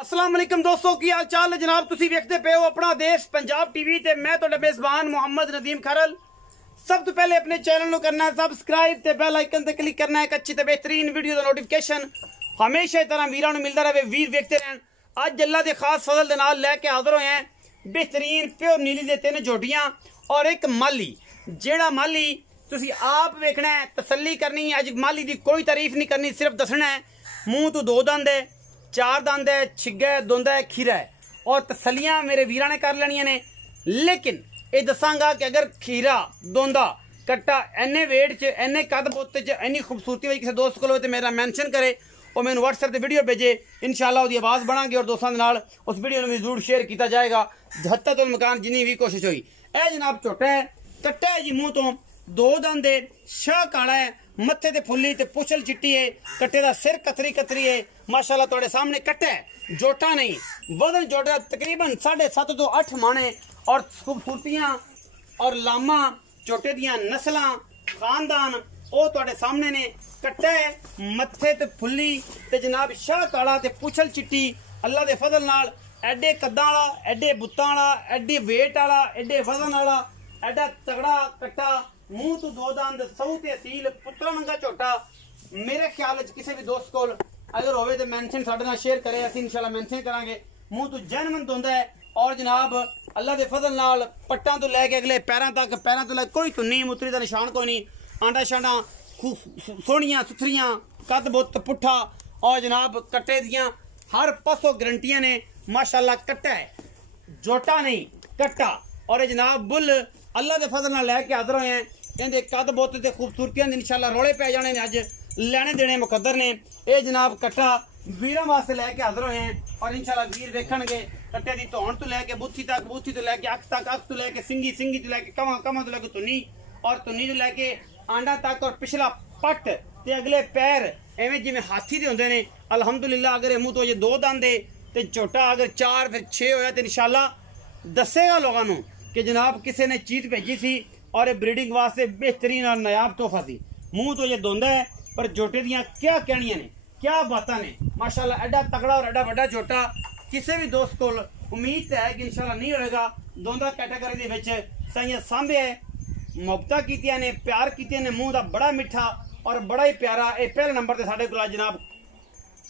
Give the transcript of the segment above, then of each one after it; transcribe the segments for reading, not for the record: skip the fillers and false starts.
अस्सलाम वालेकुम दोस्तों की हाल चाल है जनाब। तुसी वेखदे पे हो अपना देश पंजाब टीवी ते मैं तुहाडा मेजबान मोहम्मद नदीम खरल। सब तो पहले अपने चैनल को करना है सबसक्राइब ते बेल आइकन ते क्लिक करना है एक अच्छी ते बेहतरीन वीडियो का नोटिफिकेशन हमेशा तरह वीरां नूं मिलता रहे, वीर वेखते रहन। अज अल्लाह के खास फजल दे नाल लैके हाजिर होए हैं बेहतरीन प्योर नीली दे 3 जोटियां और एक माली। जेड़ा माली तुसी आप वेखना है, तसल्ली करनी है। अज माली की कोई तारीफ नहीं करनी, सिर्फ दसना है मूँह तो 2 दंद है, 4 दंद है, छिग्गा है, दुंदा है, खीरा है और तसलियां मेरे वीरां ने कर लेनियां ने। लेकिन ये दसांगा कि अगर खीरा दोंदा कट्टा इन्ने वेट च इन्ने कद बुत च इन्नी खूबसूरती हुई किसी दोस्त को तो मेरा मैंशन करे और मैंने व्हाट्सएप पर वीडियो भेजे, इंशाल्लाह उसकी आवाज़ बनांगे और दोस्तों के नाल उस वीडियो में जरूर शेयर किया जाएगा जहत्ता तो मकान जिन्नी भी कोशिश हुई। यह जनाब झोटा है, कट्टा है जी, मूँह तो 2 दंद है, शाह काला है, मत्थे ते फुल्ली ते पुछल चिट्टी है, कट्टे का सिर कतरी कतरी है। माशाल्लाह तुहाडे सामने कट्टा है, जोटा नहीं। वजन जोटा तकरीबन 7.5 तो 8 माने और खूबसूरतियां और लामा जोटे दियां नस्लां खानदान वो तुहाडे सामने ने। कट्टा है, मत्थे ते फुल्ली ते जनाब शाह काला ते पुछल चिट्टी। अल्लाह दे फजल नाल एडे कद्दां वाला, एडे बुत्तां वाला, एडे वेट वाला, एडे वजन वाला, एडा तगड़ा कट्टा, मूँह तो 2 दंद, सऊ ते असील, पुत्रा मंगा झोटा। मेरे ख्याल किसी भी दोस्त को अगर होवे तो मैंशन साडे नाल शेयर करे, असीं इंशाल्लाह मैंशन करांगे। मूँह तो जैनवन होंदा है और जनाब अल्लाह दे फजल नाल पट्टां तो लैके अगले पैरां तक, पैरां तो लैके कोई धुन्नी मुतरी दा निशान कोई नहीं। आंडा शांडा सोहणियां सुथरियां, कद बुत पुट्ठा और जनाब कट्टे दियां हर पासों गारंटियां ने। माशाल्लाह कट्टा है, जोटा नहीं कट्टा। और जनाब बुल अल्लाह के फजल नाल लैके हाजिर होए हैं। कहते कद बुत ते खूबसूरतियां इंशाल्लाह रोले पै जाने ने, अज लेने देने मुकद्दर ने। ये जनाब कट्टा वीरां वास्ते लैके हाजिर होए हैं और इंशाल्लाह वीर वेखणगे कट्टे की धौण तो लैके बुत्थी तक, बुत्थी तो लैके अख तक, अख तो लैके सिंगी, सिंगी तो लैके कमा, कमा तो लैके तुन्नी और तुन्नी तो लैके आंडा तक और पिछला पट ते अगले पैर एवं जिवें हाथी दे हुंदे ने। अलहमदुलिल्लाह अगर मूँह तो 2 दंद है ते झोटा अगर 4 फिर 6 होया तो इंशाल्लाह दसेगा लोगों को कि जनाब किसी ने चीज भेजी सी और ब्रीडिंग वास्ते बेहतरीन और नायाब तोहफा सी। मूँह तो दोंदा है पर जोटे दियां क्या कहनियां ने, क्या बातां ने। माशाल्लाह एडा तगड़ा और एडा वड्डा जोटा किसी भी दोस्त को उम्मीद है कि इंशाल्लाह नहीं होएगा। दोंदा कैटेगरी दे विच साइयां सांभे है, मुहब्बतां कीतियां ने, प्यार कीतियां ने। मूँह दा बड़ा मिठा और बड़ा ही प्यारा। ये पहले नंबर ते साडे कोल जनाब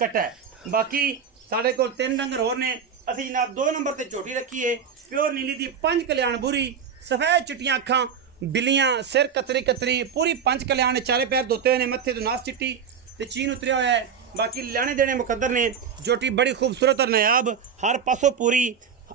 कट्टा है। बाकी साडे कोल 3 डंगर होर ने। असीं जनाब 2 नंबर ते झोटी रखी है प्योर नीली दी 5 कल्याण बुरी, सफेद चिट्टियां अखां, बिल्लियां, सिर कतरी कतरी, पूरी 5 कल्याण ने, 4 पैर धोते हुए ने, मत्थे तो नास चिट्टी ते चीन उतरिया हुआ है। बाकी लेने देने मुकद्दर ने। जोटी बड़ी खूबसूरत और नायाब, हर पासों पूरी,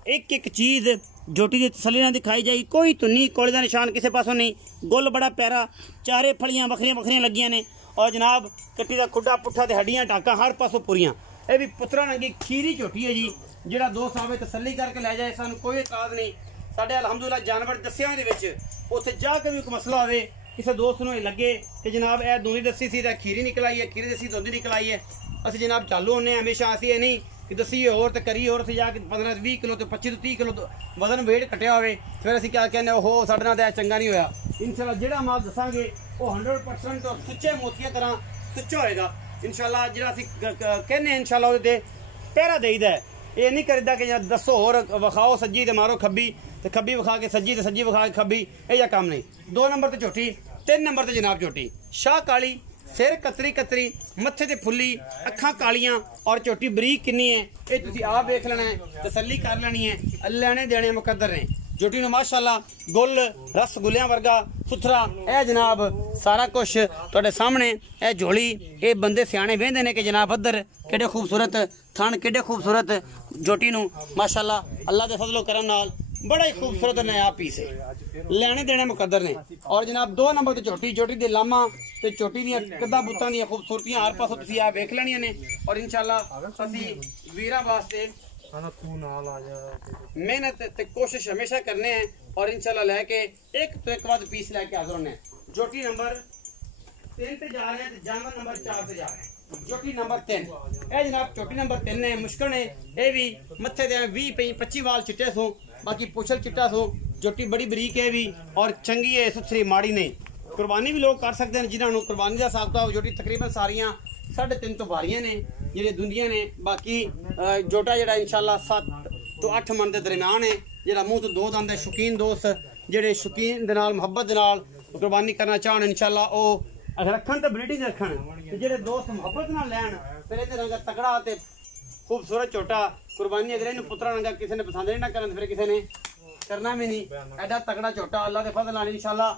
एक एक चीज़ जोटी की तसल्ली ना दिखाई जाएगी। कोई तुन्नी कोले का निशान किसी पासों नहीं। गुल बड़ा प्यारा, 4 फलियां बखरियां बखरियां लगियां ने और जनाब कट्टी का खुड्डा पुट्ठा ते हड्डियां टाका हर पासों पूरियां। यह भी पुत्रा नंगी खीरी झोटी है जी। ਜਿਹੜਾ दोस्त आवे तसल्ली करके लै जाए, सानू कोई एतराज नहीं। साढ़े अलहमदुलिल्लाह जानवर दस्सियां दे विच उत्थे जाके भी कोई मसला होवे, किसी दोस्त नूं लगे कि जनाब यह दूनी दसी सी खीरी निकल आई है, खीरी दसी दूधी निकल आई है, असं जनाब चालू होने हमेशा। असीं ये नहीं कि दसीए होर तो करिए होर, उत्थे जाके 15-20 किलो तो 25 तो 30 किलो वजन वेट कटिया होवे, फिर असीं क्या कहने हो साडे नाल चंगा नहीं होया। इंशाल्लाह जिहड़ा माल दसांगे वो 100% और सुच्चे मोतिया तरह सुच्चा होएगा इंशाल्लाह। जिहड़ा असीं कहने इंशाल्लाह ਉਹਦੇ पहरा देईदा है। ये नहीं करीदा कि दसो होर विखाओ सज्जी ते मारो खब्बी, ते खब्बी विखा के सज्जी ते सज्जी विखा के खब्बी, यह काम नहीं। 2 नंबर ते झोटी, 3 नंबर ते जनाब झोटी शाह काली, सिर कतरी कतरी, मत्थे ते फुल्ली, अखां कालियां और झोटी बरीक किन्नी है ये तुसीं आप देख लेना है, तसल्ली कर लेनी है। लेने देने मुकद्दर ने। झोटी ने माशाल्लाह गुल रसगुल्लियां वर्गा सुथरा ए जनाब सारा कुछ तुहाडे सामने। ए झोली ये बंदे सियाने वेंदे ने कि जनाब अदर केडे खूबसूरत थन, केडे खूबसूरत झोटी नूं माशाल्लाह अल्लाह दे फजलो करम नाल बड़ा ही खूबसूरत नया पीस है। लेने देने मुकद्दर ने। और जनाब 2 नंबर ते झोटी, झोटी दे लामा ते झोटी दियां कद्दां बुत्तां दियां खूबसूरतियां हर पासों तुसीं आ वेख लेणियां ने। और इंशाल्लाह असीं वीरां वास्ते मेहनत ते कोशिश हमेशा करने हैं और इंशाल्लाह लैके एक तो एक बाद पीस लैके हाजिर होने। जोटी नंबर 3 ते जा रहे हैं, जानवर नंबर 4 ते जा रहे हैं। जोटी नंबर 3 ए जनाब चोटी नंबर 3 है, मुश्किल है। ये भी मत्थे दे 20-25 वाल चिट्टे सो, बाकी पुछल चिट्टा सो। जोटी बड़ी बरीक है भी और चंगी है, सुथरी माड़ी नहीं। कुर्बानी भी लोग कर सकते हैं जिन्होंने कुर्बानी का हिसाब किताब। जोटी तकरीबन सारियां 3.5 तो भारियां ने ਜਿਹੜੇ ਦੁੰਦੀਆਂ ਨੇ। ਬਾਕੀ ਜੋਟਾ ਜਿਹੜਾ ਇਨਸ਼ਾਅੱਲਾ 7 ਤੋਂ 8 ਮਣ ਦੇ ਦਰਮਿਆਨ ਹੈ, ਜਿਹੜਾ ਮੂੰਹ ਤੋਂ 2 ਦੰਦ ਹੈ। ਸ਼ੌਕੀਨ ਦੋਸਤ ਜਿਹੜੇ ਸ਼ੌਕੀਨ ਦੇ ਨਾਲ ਮੁਹੱਬਤ ਦੇ ਨਾਲ ਕੁਰਬਾਨੀ करना चाहन इंशाअल्लाह वो रखन तो ब्रीडिंग रखन, जेडे दोस्त मुहब्बत नाल लैन फिर इहदे रंगा तगड़ा ते खूबसूरत छोटा कुर्बानी अगर इन्हू पुत्रा रंगा किसी ने पसंद नहीं ना करन फिर किसी ने करना भी नहीं। एडा तगड़ा छोटा अल्लाह के फजल नाल इंशाअल्लाह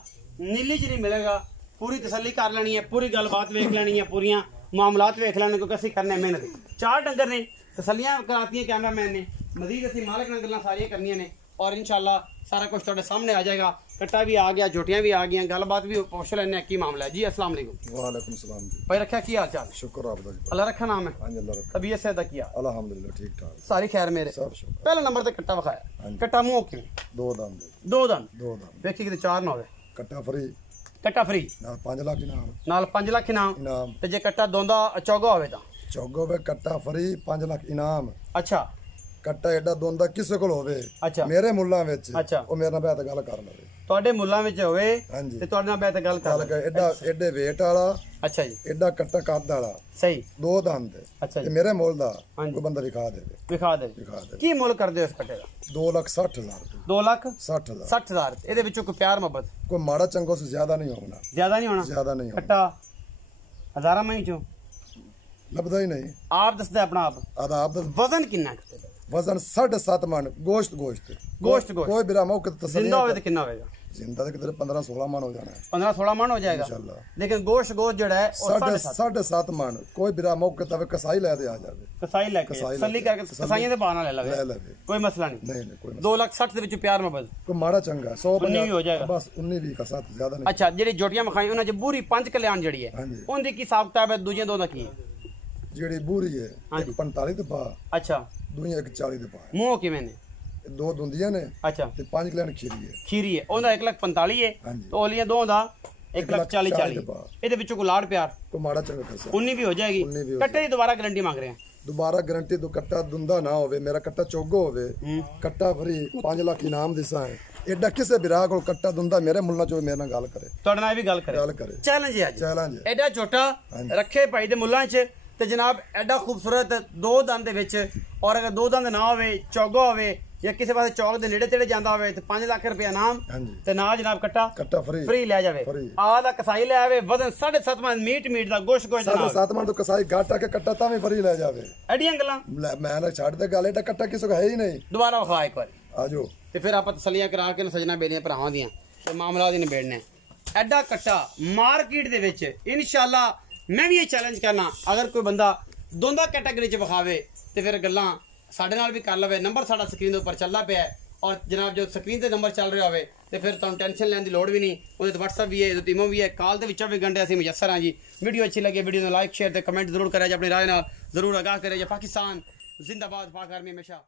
नीली च नहीं मिलेगा। पूरी तसल्ली कर लेनी है, पूरी गलबात वेख लेनी है, पूरियां मामलात वेख लेने क्योंकि असीं करने मेहनत। 4 डंगर ने, तसल्लियां कराती कैमरामैन ने, मजीद असीं मालिक नाल गल्लां सारियां करनियां ने और इंशाअल्लाह सारा कुछ तुहाडे सामने आ जाएगा। कट्टा भी आ गया, झोटियां भी आ गई, गलबात भी पुछ लैने की मामला है जी। अस्सलाम वालेकुम। वालेकुम सलाम जी। भाई रखा की हाल चाल? शुक्र आपदा जी। अल्लाह रखा नाम है। हां जी अल्लाह रखा। तबीयत से किया अल्हम्दुलिल्लाह ठीक ठाक सारी खैर मेरे। सब शुक्र। पहला नंबर ते कट्टा विखाया। कट्टा मुंह किवें? 2 दंद। 2 दंद। 2 दंद। देखी कि 4 ना होवे। कट्टा फ्री। कट्टा फ्री नाल 5 लाख इनाम। नाल 5 लाख इनाम। इनाम ते जे कट्टा दोंदा चौगा होवे तां? चौगो वे कट्टा फ्री 5 लाख इनाम। अच्छा कट्टा एडा दोंदा किसे कोल होवे अच्छा मेरे मुल्लां विच अच्छा ओ मेरे नाल बैठ गल कर लवे। ਤੁਹਾਡੇ ਮੁੱਲਾਂ ਵਿੱਚ ਹੋਵੇ हां जी ਤੇ ਤੁਹਾਡੇ ਨਾਲ ਬੈਠ ਗੱਲ ਕਰ गल एडा एडे वेट वाला ਅੱਛਾ ਜੀ एडा कट्टा कद वाला ਸਹੀ 2 दंद ਅੱਛਾ ते ਜੀ मेरे मुल दा हाँ जी। कोई बंदा दिखा दे ਵਿਖਾ ਦੇ। दिखा दे। ਕੀ ਮੁੱਲ ਕਰਦੇ ਹੋ ਇਸ ਕੱਟੇ ਦਾ? 2,60,000 2 ਲੱਖ 60,000 60,000। ਇਹਦੇ ਵਿੱਚੋਂ ਕੋਈ ਪਿਆਰ ਮੁਹੱਬਤ कोई माड़ा चंगो से ज्यादा नहीं होना। ਜ਼ਿਆਦਾ ਨਹੀਂ ਹੋਣਾ? ज्यादा नहीं होना ਕੱਟਾ ਹਜ਼ਾਰਾਂ ਮਹੀਂ ਚੋਂ लभदा ही नहीं। ਆਪ ਦੱਸਦਾ ਆਪਣਾ ਆਪ आधा आप ਵਜ਼ਨ ਕਿੰਨਾ ਕੱਟੇ ਦਾ? वजन 7.5 मन गोश्त गोश्त गोश्त गोश्त कोई बिरा मौके तसल्ली जिंदा होवे तो कितना होएगा? जिंदा तो किधर 15-16 मन हो जाना है 15-16 मन हो जाएगा इंशाल्लाह। लेकिन गोश्त गोश्त जड़ा है और 7.5 मन कोई बिरा मौके तवे कसाई ले दे आ जावे कसाई लेके कसाई तसल्ली करके कसाईयां दे बहाना ले ले लवे लवे कोई मसला नहीं। नहीं नहीं कोई 2,60,000 ਦੇ ਵਿੱਚ ਪਿਆਰ ਮੁਹੱਬਤ कोई माड़ा चंगा 100 19 भी हो जाएगा। बस 19 भी का साथ ज्यादा नहीं। ਅੱਛਾ ਜਿਹੜੀ ਜੋਟੀਆਂ ਮਖਾਈ ਉਹਨਾਂ 'ਚ ਬੂਰੀ 5 ਕਲਿਆਣ ਜਿਹੜੀ ਹੈ ਹਾਂਜੀ। ਉਹਦੀ ਕੀ ਹਿਸਾਬ ਕਿਤਾਬ ਹੈ? ਦੂਜੀਆਂ ਦੋ ਦਾ ਕੀ ਹੈ? जेड़ी बूरी है हाँ जी। 45 दे पा ਅੱਛਾ दुनिया 40 दे पा ਮੂੰਹ ਕਿਵੇਂ ਨੇ? 2 दुंदियां ने ਅੱਛਾ ते 5 किलो खीरी है। ਖੀਰੀ ਹੈ ਉਹਦਾ 1,45,000 ਹੈ ਹਾਂਜੀ। ਤੇ ਉਹਲੀਆਂ ਦੋ ਦਾ 1,40,000 1,40,000 ਇਹਦੇ ਵਿੱਚੋਂ ਕੋਈ ਲਾੜ ਪਿਆਰ कोई माड़ा चंगा कसा 19 भी हो जाएगी। 19 भी हो कट्टे की दोबारा गारंटी मांग रहे हैं। दोबारा गारंटी दो कट्टा दुंदा ना होवे मेरा कट्टा चोगो होवे कट्टा भरी 5 लाख इनाम दिसा है एडा किसे बिरा को कट्टा दुंदा मेरे मुल्ला चो मेरे नाल गल करे ਤੁਹਾਡੇ ਨਾਲ ਵੀ ਗੱਲ ਕਰੇ गल करे ਚੈलेंज ਹੈ ਅੱਜ चैलेंज है। ਐਡਾ ਛੋਟਾ ਹਾਂਜੀ। ਰੱਖੇ ਭਾਈ ਦੇ ਮੁੱਲਾਂ 'ਚ ਤੇ ਜਨਾਬ ਐਡਾ ਖੂਬਸੂਰਤ 2 ਦੰਦ ਦੇ ਵਿੱਚ ਔਰ ਅਗਰ 2 ਦੰਦ ਨਾ ਹੋਵੇ ਚੌਗਾ ਹੋਵੇ ਜਾਂ ਕਿਸੇ ਪਾਸੇ ਚੌਕ ਦੇ ਨੇੜੇ ਤੇੜੇ ਜਾਂਦਾ ਹੋਵੇ ਤੇ 5 ਲੱਖ ਰੁਪਇਆ ਨਾਮ ਹਾਂਜੀ। ਤੇ ਨਾ ਜਨਾਬ ਕट्टा कट्टा फ्री ਫ੍ਰੀ ਲੈ ਜਾਵੇ। Free। ਆ ਦਾ ਕਸਾਈ ਲੈ ਆਵੇ ਵਜ਼ਨ 7.5 ਮਣ ਮੀਟ ਦਾ ਗੋਸ਼ਤ ਜਨਾਬ 7.5 मन तो कसाई गाटा के कट्टा तावी फ्री ले जावे। ਐਡੀਆਂ ਗੱਲਾਂ मैं ना छाड़ दे गल एडा कट्टा किसे को है ही नहीं। ਦੁਬਾਰਾ ਵਿਖਾ ਇੱਕ ਵਾਰੀ आजो ਤੇ ਫਿਰ ਆਪਾਂ ਤਸੱਲੀਆਂ ਕਰਾ ਕੇ ਸਜਣਾ ਬੇਲੀਆਂ ਭਰਾਵਾਂ ਦੀਆਂ ਤੇ ਮਾਮਲਾ ਦੀ ਨਿਬੇੜਨੇ। ਐਡਾ ਕੱਟਾ ਮਾਰਕੀਟ ਦੇ ਵਿੱਚ ਇਨਸ਼ਾਅੱਲਾ ਮੈਂ ਵੀ ਇਹ ਚੈਲੰਜ ਕਰਨਾ ਅਗਰ ਕੋਈ ਬੰਦਾ ਦੋਂਦਾ ਕੈਟਾਗਰੀ 'ਚ ਵਿਖਾਵੇ ਤੇ ਫਿਰ ਗੱਲਾਂ ਸਾਡੇ ਨਾਲ ਵੀ ਕਰ ਲਵੇ। ਨੰਬਰ ਸਾਡਾ ਸਕਰੀਨ ਦੇ ਉੱਪਰ ਚੱਲਦਾ ਪਿਆ ਹੈ ਔਰ ਜਨਾਬ ਜੋ ਸਕਰੀਨ ਤੇ ਨੰਬਰ ਚੱਲ ਰਿਹਾ ਹੋਵੇ ਤੇ ਫਿਰ ਤੁਹਾਨੂੰ ਟੈਨਸ਼ਨ ਲੈਣ ਦੀ ਲੋੜ ਵੀ ਨਹੀਂ। ਉਹਦੇ ਤੇ WhatsApp ਵੀ ਹੈ, ਉਹਦੇ ਤੇ ਈਮੋ ਵੀ ਹੈ, ਕਾਲ ਦੇ ਵਿੱਚੋਂ ਵੀ ਗੰਢੇ ਅਸੀਂ ਮੁਯੱਸਰ ਹਾਂ ਜੀ। ਵੀਡੀਓ ਅੱਛੀ ਲੱਗੇ ਵੀਡੀਓ ਨੂੰ ਲਾਈਕ ਸ਼ੇਅਰ ਤੇ ਕਮੈਂਟ ਜ਼ਰੂਰ ਕਰਿਆ ਜੇ, ਆਪਣੀ ਰਾਏ ਨਾਲ ਜ਼ਰੂਰ ਆਗਾਹ ਕਰਿਆ ਜੇ। ਪਾਕਿਸਤਾਨ ਜ਼ਿੰਦਾਬਾਦ, ਪਾਕ ਆਰਮੀ ਹਮੇਸ਼ਾ